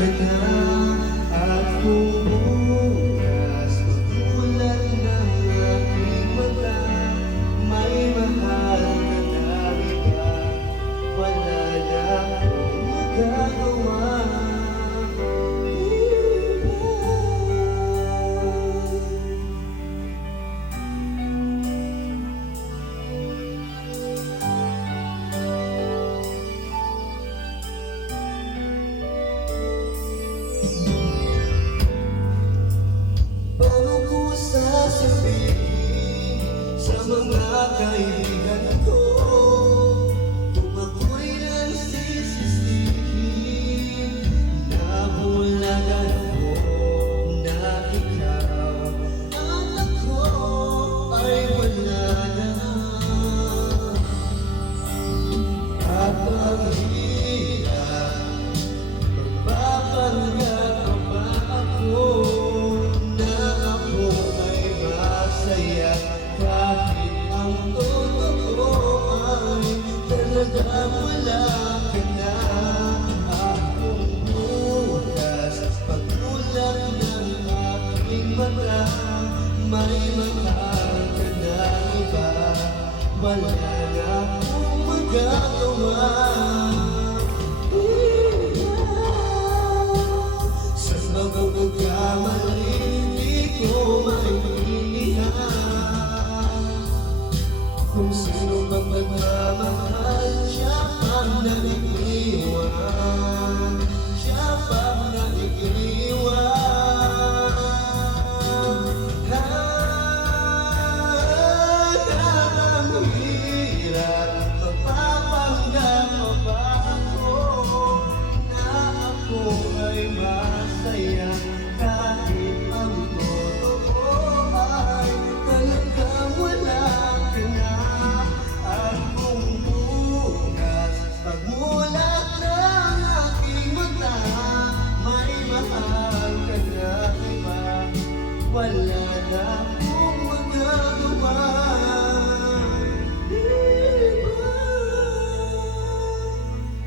ka na. At kung bukas magulan ng aking mata, may mahal ka na iba, wala na akong magagawa. Paano ko sasabihin sa mga kaibigan ko kung ako'y nagsisisihin? Nabulagan ako na ikaw at ako ay wala na. At ang hirap, magpapanggap pa ba ako na ako ay masaya kahit ang totoo ay talagang wala ka na? At kung bukas pagkulang ng aking mata, may mahal ka na iba, wala na akong magagawa. Sa mga pagkamali di ko maintindihan kung sino mang nagmamahal, siya pang nag-iwan, siya pang nag-iwan. Ang hirap, mapapanggap pa ba ako na ako ay masaya